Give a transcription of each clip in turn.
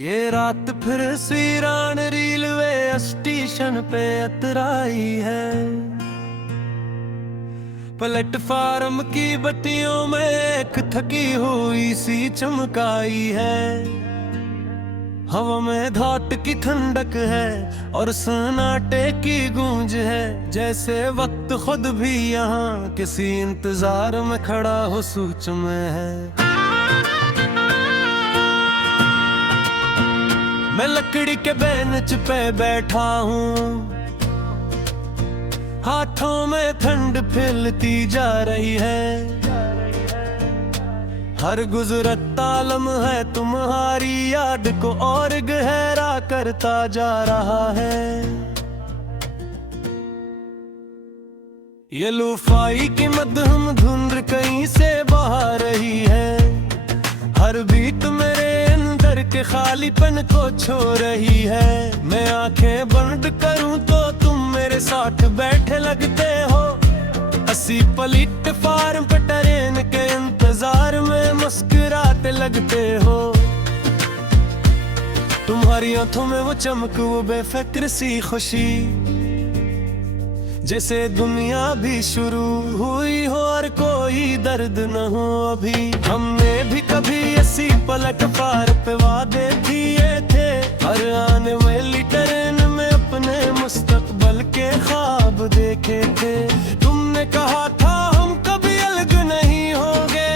ये रात फिर वीरान रेलवे स्टेशन पे अतराई है। प्लेटफार्म की बत्तियों में एक थकी हुई सी चमकाई है। हवा में धाट की ठंडक है और सन्नाटे की गूंज है, जैसे वक्त खुद भी यहाँ किसी इंतजार में खड़ा हो सोच में है। मैं लकड़ी के बेंच पे बैठा हूँ, हाथों में ठंड फैलती जा रही है। हर गुजरता लम्हा है तुम्हारी याद को और गहरा करता जा रहा है। ये लूफाई की मध्यम धुंध कहीं से बहा रही है। हर बीट मेरे अंदर के खालीपन को छो रही है। मैं आंखें बंद करूं तो तुम मेरे साथ बैठे लगते हो। अस्सी प्लेटफार्म पे ट्रेन के इंतजार में मुस्कुराते लगते हो। तुम्हारी आंखों में वो चमक, वो बेफिक्र सी खुशी, जैसे दुनिया भी शुरू हुई हो और कोई दर्द न हो अभी। हमने भी कभी ऐसी प्लेटफार्म पे वादे किए थे, हर आने वाली ट्रेन में अपने मुस्तकबल के ख्वाब देखे थे। तुमने कहा था हम कभी अलग नहीं होंगे,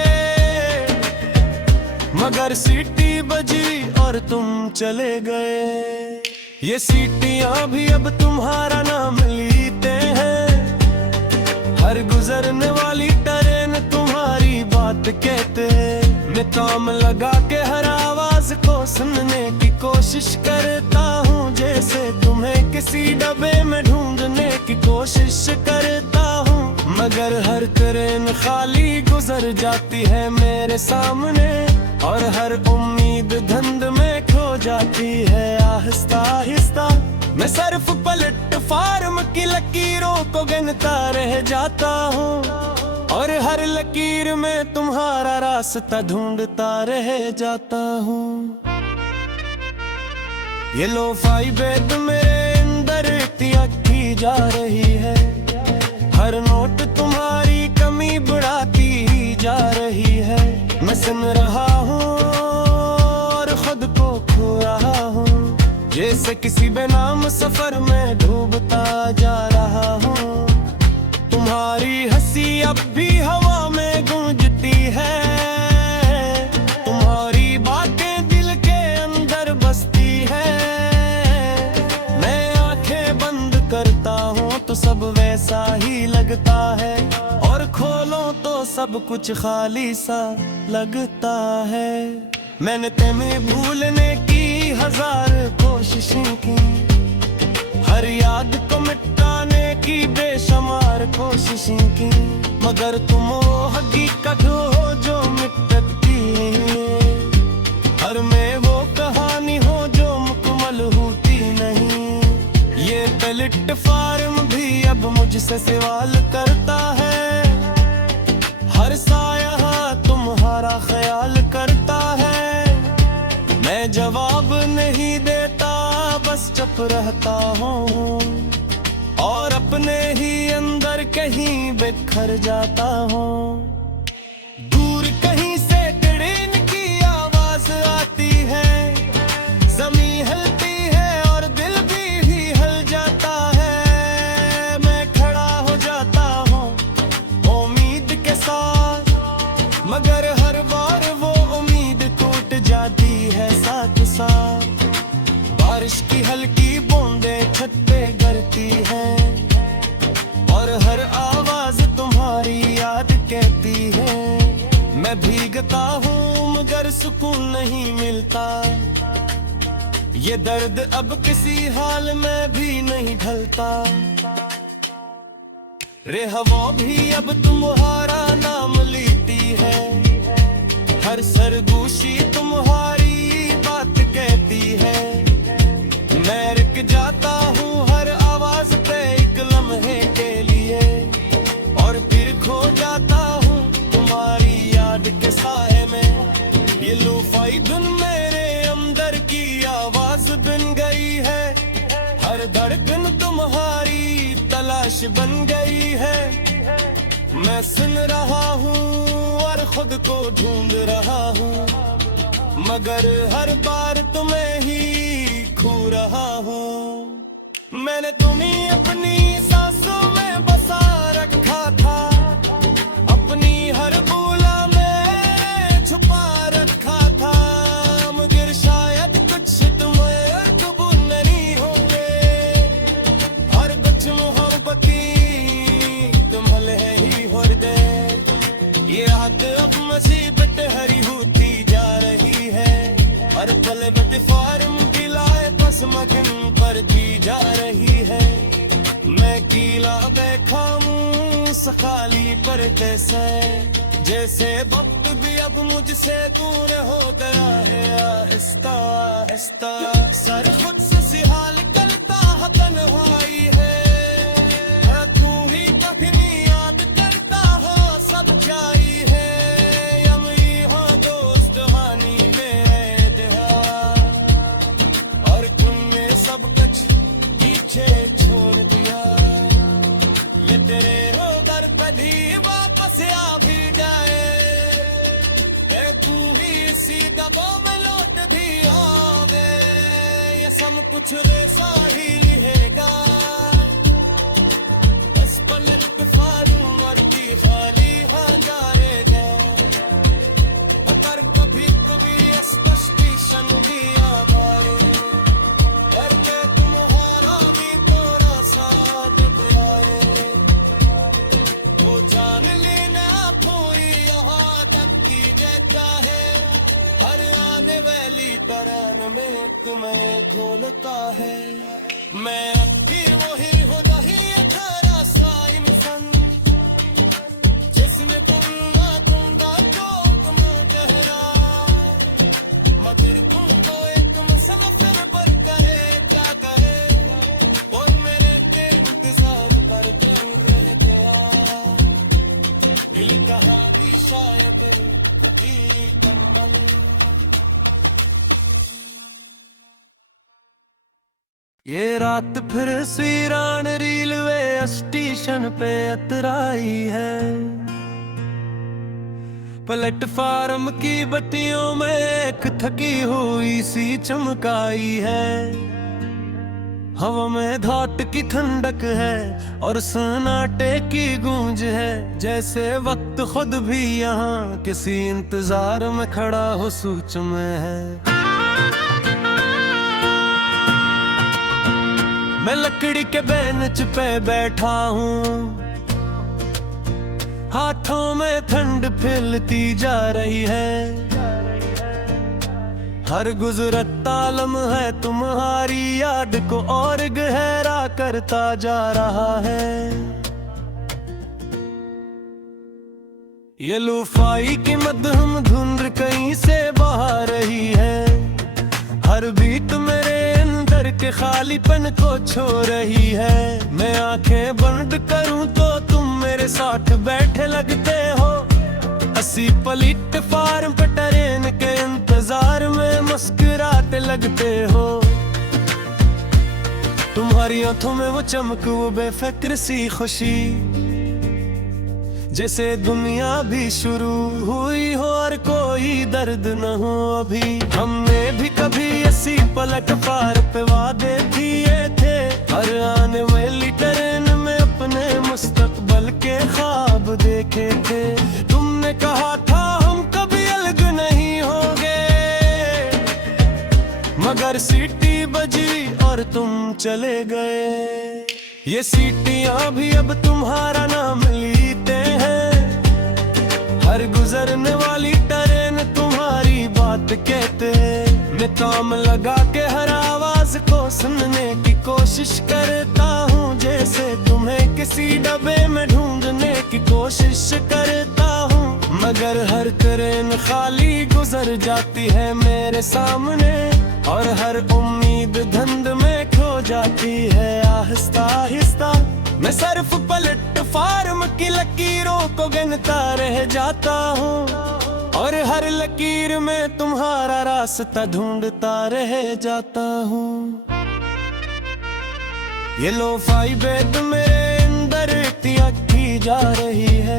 मगर सीटी बजी और तुम चले गए। ये सीटियां भी अब तुम्हारा नाम लेते हैं। हर गुजरने वाली ट्रेन तुम्हारी बात कहते हैं। मैं काम लगा के हर आवाज को सुनने की कोशिश करता हूँ, जैसे तुम्हें किसी डब्बे में ढूंढने की कोशिश करता हूँ। मगर हर ट्रेन खाली गुजर जाती है मेरे सामने, और हर उम्मीद धुंध में खो जाती है आहिस्ता आहिस्ता। मैं सिर्फ प्लेटफार्म की लकीरों को गिनता रह जाता हूँ, और हर लकीर में तुम्हारा रास्ता ढूंढता रह जाता हूँ। ये लोफाई बेद मेरे अंदर तियाकी जा रही है। हर नोट तुम्हारी कमी बढ़ाती ही जा रही है। मैं सुन रहा हूँ और खुद को खो रहा हूँ, जैसे किसी बेनाम सफर में डूबता जा रहा हूँ। तुम्हारी हंसी अब भी हवा में गूंजती है। तुम्हारी बातें दिल के अंदर बसती है। मैं आंखें बंद करता हूँ तो सब वैसा ही लगता है, और खोलो तो सब कुछ खाली सा लगता है। मैंने तुम्हें भूलने की हजार कोशिशें की, हर याद को मिटाने की बेशुमार कोशिशें की, मगर तुम वो हकीकत हो जो मिटती है। हर में वो कहानी हो जो मुकम्मल होती नहीं। ये प्लेटफार्म भी अब मुझसे सवाल करता है। हर साया तुम्हारा ख्याल करता है। मैं जवाब नहीं देता, बस चुप रहता हूँ, और अपने ही अंदर कहीं बिखर जाता हूँ। दूर कहीं से ट्रेन की आवाज आती है। ज़मीन हिलती है और दिल भी हिल जाता है। मैं खड़ा हो जाता हूँ उम्मीद के साथ, मगर हर बार वो उम्मीद टूट जाती है साथ साथ। बारिश की हल्की बूंदें छत पे गिरती हैं, और हर आवाज तुम्हारी याद कहती है। मैं भीगता हूँ मगर सुकून नहीं मिलता। ये दर्द अब किसी हाल में भी नहीं ढलता। रे हवा भी अब तुम्हारा नाम लेती है। हर सरगोशी तुम्हारी बात कहती है। मैं रुक जाता हूँ हर आवाज पे एक लम्हे के लिए, और फिर खो जाता हूँ तुम्हारी याद के साए में। ये लूफाई धुन मेरे अंदर की तुम्हारी तलाश बन गई है। मैं सुन रहा हूँ और खुद को ढूंढ रहा हूँ, मगर हर बार तुम्हें ही खो रहा हूँ। मैंने तुम्हें अपनी सांसों में बसा रखा था, अपनी हर बोला में छुपा रखा था, मगर शायद कुछ तुम्हें कबूल नहीं होंगे। हर कुछ मोहब्बती तुम्हारे है ही हो दे, ये हद अब मुसीबत हरी होती जा रही है। हर पल फार्म गिलाए बस मगन करती जा रही है। मैं गीला बैठा हूँ सखाली पर कैसे, जैसे वक्त भी अब मुझसे दूर हो गया है। आहिस्ता आहिस्ता सर खुद से सिहाल करता है, तन्हाई है। तू ही कभी याद करता हो सब जाई है। यमी हो दोस्त हानि में देहा, और तुमने सब कुछ पीछे छोड़ दिया। ये तेरे हो दर कभी वापस आ भी जाए, तू ही इसी दबाव में लौट भी आवे। ये सब कुछ वैसा ही रहेगा, बस पलट पे फारूं और की खाली हजारेगा। अगर कभी कभी स्पष्टीशन भी आवारे, करके तुम्हारा भी थोड़ा साथ प्यारे। वो जान लेना कोई यहाँ तक की जगह है, हर आने वाली तरन में तुम्हें खोलता है। मैं फिर वही हो रही थारा सा इंसान, जिसने तुमगा तो तुम जहरा, मगर तुमको एक मुसलसल पर करे क्या करे। और मेरे के इंतजार पर क्यों रह गया, दिल कहा भी शायद दिल कम बनी। ये रात फिर वीरान रेलवे स्टेशन पे अतराई है। प्लेटफार्म की बत्तियों में एक थकी हुई सी चमकाई है। हवा में धात की ठंडक है और सन्नाटे की गूंज है, जैसे वक्त खुद भी यहाँ किसी इंतजार में खड़ा हो सोच में है। मैं लकड़ी के बेंच पे बैठा हूँ, हाथों में ठंड फैलती जा रही है। हर गुजरता लम्हा तुम्हारी याद को और गहरा करता जा रहा है। ये लूफाई की मध्यम धुंध कहीं से बहा रही है। हर बीट मेरे अंदर के खालीपन को छो रही है। मैं आंखें बंद करूं तो तुम मेरे साथ बैठे लगते हो। अस्सी प्लेटफार्म पर ट्रेन के इंतजार में मुस्कुराते लगते हो। तुम्हारी आंखों में वो चमक, वो बेफिक्र सी खुशी, जैसे दुनिया भी शुरू हुई हो और कोई दर्द न हो अभी। हमने भी कभी ऐसी प्लेटफार्म पे वादे किए थे, हर आने वाली ट्रेन में अपने मुस्तकबल के ख्वाब देखे थे। तुमने कहा था हम कभी अलग नहीं होंगे, मगर सीटी बजी और तुम चले गए। ये सीटियां भी अब तुम्हारा नाम लेते हैं। हर गुजरने वाली ट्रेन तुम्हारी बात कहते हैं। मैं काम लगा के हर आवाज को सुनने की कोशिश करता हूँ, जैसे तुम्हें किसी डब्बे में ढूंढने की कोशिश करता हूँ। मगर हर ट्रेन खाली गुजर जाती है मेरे सामने, और हर उम्मीद धुंध में खो जाती है आहिस्ता आहिस्ता। मैं सिर्फ प्लेटफार्म की लकीरों को गिनता रह जाता हूँ, और हर लकीर में तुम्हारा रास्ता ढूंढता रह जाता हूँ। ये लोफाई बेद मेरे अंदर इतिया की जा रही है।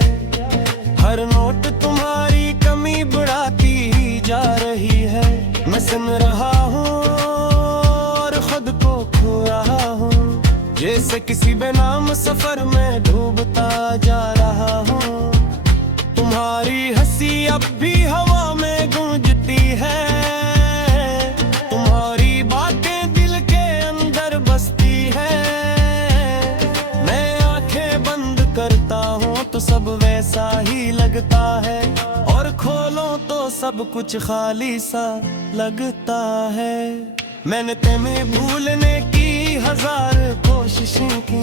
हर नोट तुम्हारी कमी बढ़ाती ही जा रही है। मैं सुन रहा हूँ और खुद को खो रहा हूँ, जैसे किसी बेनाम सफर में डूबता जा रहा हूँ। तुम्हारी हंसी अब भी हवा में गूंजती है, तुम्हारी बातें दिल के अंदर बसती है। मैं आंखें बंद करता हूँ तो सब वैसा ही लगता है, और खोलो तो सब कुछ खाली सा लगता है। मैंने तुम्हें भूलने की 1000 कोशिशें की,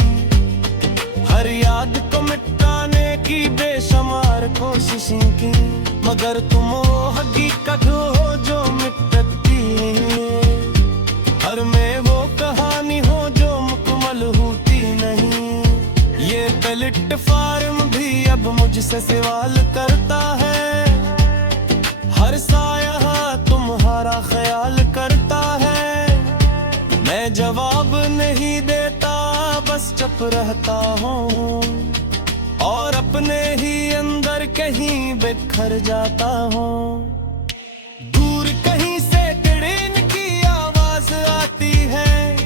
हर याद को मिटाने की बेशुमार कोशिशें की, मगर तुम वो हकीकत हो जो मिटती है। हर में वो कहानी हो जो मुकम्मल होती नहीं। ये प्लेटफार्म भी अब मुझसे सवाल करता है, हर साया तुम्हारा ख्याल करता है। मैं जवाब नहीं देता, बस चुप रहता हूँ और अपने ही अंदर कहीं बिखर जाता हूँ। दूर कहीं से ट्रेन की आवाज आती है,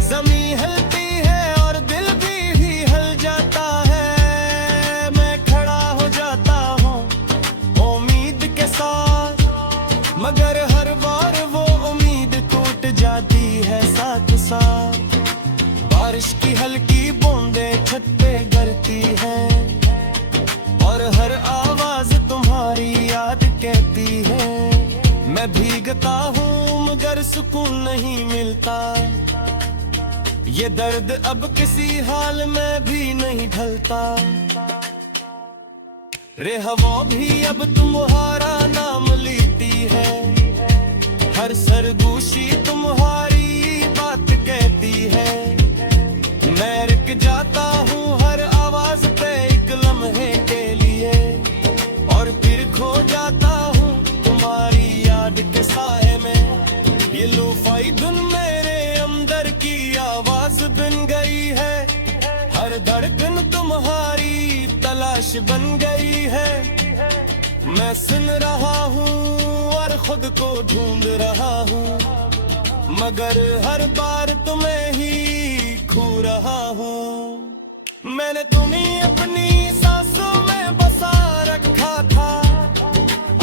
ज़मीं हिलती है और दिल भी हिल जाता है। मैं खड़ा हो जाता हूँ उम्मीद के साथ, मगर हर बार वो उम्मीद टूट जाती है साथ साथ। बारिश की हल्की बूंदें छत पे गिरती हैं, और हर आवाज तुम्हारी याद कहती है। मैं भीगता हूँ मगर सुकून नहीं मिलता, ये दर्द अब किसी हाल में भी नहीं ढलता। रे हवा भी अब तुम्हारा नाम लेती है, हर सरगोशी तुम्हारी बात कहती है। मैं रुक जाता हूँ हर आवाज पे एक लम्हे के लिए, और फिर खो जाता हूँ तुम्हारी याद के साए में। ये लोफाई धुन मेरे अंदर की आवाज बन गई है, हर धड़कन तुम्हारी तलाश बन गई है। मैं सुन रहा हूँ और खुद को ढूंढ रहा हूँ, मगर हर बार तुम्हें ही खो रहा हूँ। मैंने तुम्हें अपनी सांसों में बसा रखा था,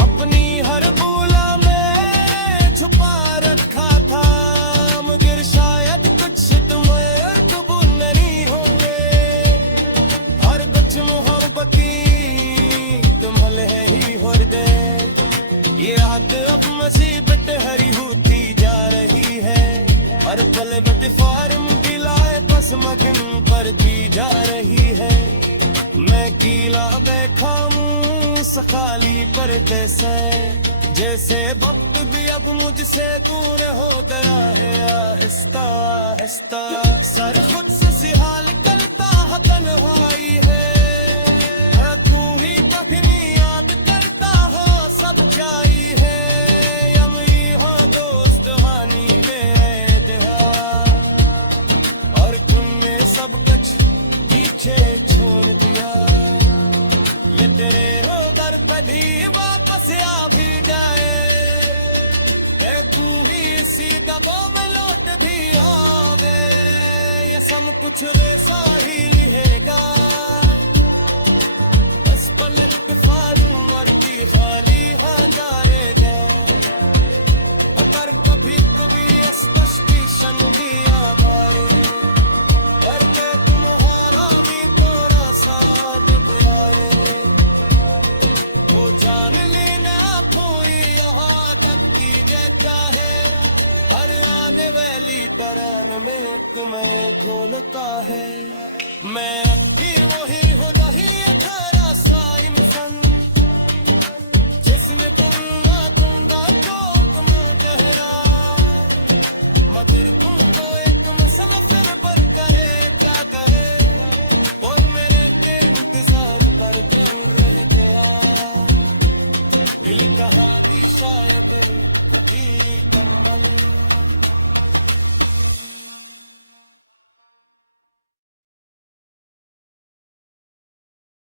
अपनी हर बोला में छुपा रखा था, मगर शायद कुछ तुम्हें कबूल नहीं होंगे। हर कुछ मोहब्बती तुम्हारे ही हो दे, ये हद अब मुसीबत हरी होती जा रही है। हर पल प्लेटफार्म की लाए बस मगन पर की जा रही है। मैं कीला बेखामोश खाली पर कैसे, जैसे वक्त भी अब मुझसे दूर हो गया है। आहिस्ता आहिस्ता सर खुद से हाल करता है, तन्हाई है तू ही कभी याद करता हो सब जाई है। यमी हो दोस्त हानि में देहा, और तुमने सब कुछ पीछे छोड़ दिया। ये तेरे हो दर पे भी वापस आ भी जाए, तू ही इसी दबाव में लौट भी आवे। ये सब कुछ वैसा ही रहेगा, बस पलट फारूं और की खाली हजारे दे। अगर कभी कभी स्पष्टीशन दिया बारे, करके तुम्हारा भी थोड़ा साथ प्यारे। वो जान लेना कोई यहाँ तक की जगह है, हर आने वाली तरह में तुम्हें ढोलता है। मैं फिर वही हूँ